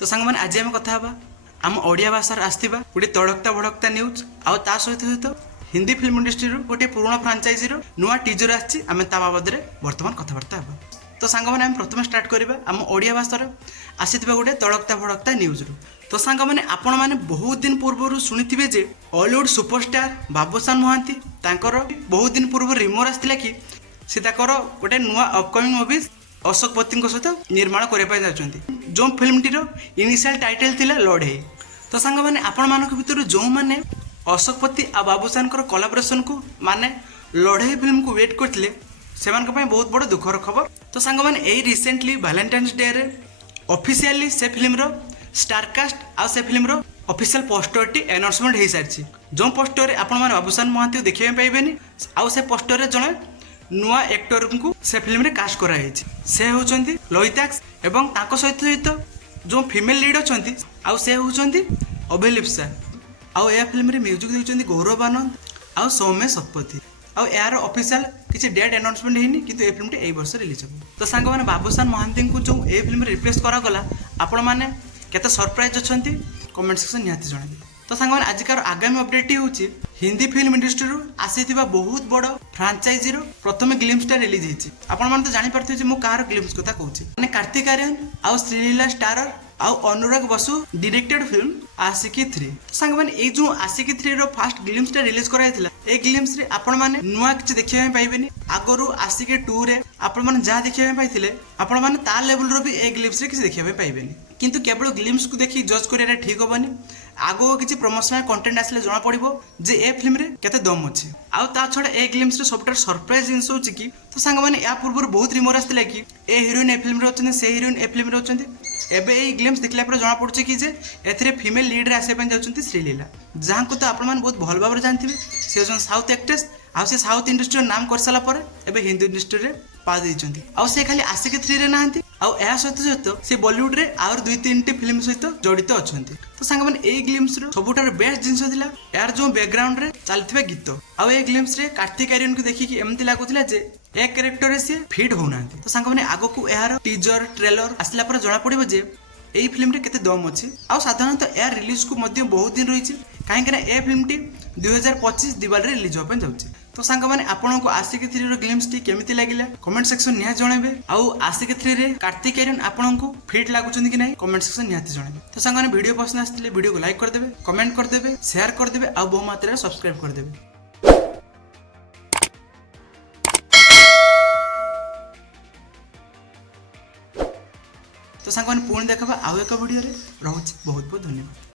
तो सांग मैंने आज आम कथा आम ओडिया भाषार आसवा गोटे तड़कता भड़कता न्यूज आउ ता सहित सहित हिंदी फिल्म इंडस्ट्री गोटे पुराना फ्रांचाइजी नुआ टीजर आम ता बाबद बर्तमान कथबार्ता हे। तो सांग मैंने आम प्रथम स्टार्ट करवा आम ओडिया भाषार आसीथिबा गोटे तड़कता भड़कता न्यूज रु। तो सांग मैंने आपण मैंने बहुत दिन पूर्व शुणिथिबे जे हॉलीवुड सुपरस्टार बाबूशान महांती तांकर बहुत दिन पूर्व रिमोर आसला कि से ताकर गोटे नुआ अपकमिंग मूवी अशोक पति सहित निर्माण करने जो फिल्म टीर इनिशियल टाइटल थिला लड़े। तो सांग मैंने आपण मानक भितर जो मैंने अशोक पति आ बाबूशान कोलाबोरेशन को माने लड़े फिल्म को वेट करते से बहुत बड़ दुखर खबर। तो सांग मैंने यही रिसेंटली वैलेंटाइन्स डे रे ऑफिशियली से फिल्म स्टारकास्ट आ से film official poster T announcement हो सारी। जो पोस्टर आपण मैंने बाबूशान महांती देखा पाइबेनी आउ से पोस्टर जड़े नुआ एक्टर को से फिल्म रे कास्ट कराई से होचंती लोहिताक्स एवं ताको सहित सहित जो फीमेल लीड अच्छी आउ से होचंती अभिलिप्सा आउ या फिल्म रे म्यूजिक देउचंती गौरव आनंद आउ सौम्य शतपथी आउ यार ऑफिशियल किसी डेट अनाउंसमेंट ହେଇନି किंतु ए फिल्म टे एई वर्ष रिलीज हो। तो सांग माने बाबूशान महांती को जो ए फिल्म रे रिप्लेस करा गला आपण माने केते सरप्राइज अछंती कमेंट सेक्शन निहाती जणाबी। तो सांग माने आजिकार आगामी अपडेट होची हिंदी फिल्म इंडस्ट्री रू आसीथिबा बहुत बड़ फ्रांचाइजी रो प्रथम ग्लिम्स टा रिलीज हेची। आपण माने तो जानि परथि जे मु कार ग्लिम्स कथा कहूची माने कार्तिक आर्यन आउ श्रीलीला स्टारर आउ अनुराग बसु डायरेक्टेड फिल्म आशिकी 3। तो सांग माने ए जो आशिकी 3 रो फर्स्ट ग्लिम्स टा रिलीज कराइथिला ए ग्लिम्स रे आपण माने नुआ किछ देखिया पाइबेनी आगरु आशिकी 2 रे आपण माने जा देखिया पाइथिले आपण माने ता लेवल रो भी ए ग्लिम्स रे किछ देखिया पाइबेनी किंतु केवल ग्लिम्स को देखि जज करिया ठीक होबनी आगो किसी प्रमोशनल कंटेंट आसले जना पड़ो जे ए फिल्म रे केते दम अच्छे आउ ता छड़ा ए ग्लिम्स रे सबटा सरप्राइज जिंस होची कि तो सांग माने या पूर्व बहुत रिमोर आसला कि ए हीरोइन ए फिल्म रे अछन से हीरोइन ए फिल्म रे अछन एबे ए ग्लिम्स देखला पर जना पड़छ कि जे एथिरे फीमेल लीड रे आसे पन जाउछंती श्रीलीला जहां को तो आपण मान बहुत भल भाबरे जानथिबे से जन साउथ एक्ट्रेस आ से साउथ इंडस्ट्री नाम कर साला पर एबे हिंदी इंडस्ट्री रे पा देइछंती आ से खाली आशिकी 3 रे नाहंती आउ या सहित सहित से बॉलीवुड रे और 2-3 टी फिल्म सहित जड़ित अछंती। तो सांग माने ए ग्लिम्स रो सबुठार बेस्ट जिंस थिला यार जो बैकग्राउंड रे चलथिबा गीत आउ ए ग्लिम्स रे कार्तिक आर्यन को देखि कि एमति लागुथिला जे ए कैरेक्टर रे से फिट होउनांती। तो सांग माने आगो को यार टीजर ट्रेलर आसला पर जणा पड़िबो जे ए फिल्म रे केते दम अछि आउ साधारणतः एयर रिलीज को मध्य बहुत दिन रहिछि काहे कि ए फिल्म टी 2025 दिवाली रे रिलीज होपन जाउछि। तो सांग माने आपन को आशिकी 3 रो ग्लिम्स टी केमिति लागिला कमेंट सेक्शन निहा जणाबे आउ आशिकी 3 रे कार्तिक आर्यन आपन को फिट लागुचंदी कि नै कमेंट सेक्शन निहाती जणाबे। तो सांग माने वीडियो पसंद आस्तिले वीडियो को लाइक कर देबे कमेंट कर देबे शेयर कर देबे आउ बहु मात्रा रे सब्सक्राइब कर देबे। तो सांग माने पुणी देखबा आउ एक वीडियो रे रहउछि बहुत बहुत धन्यवाद।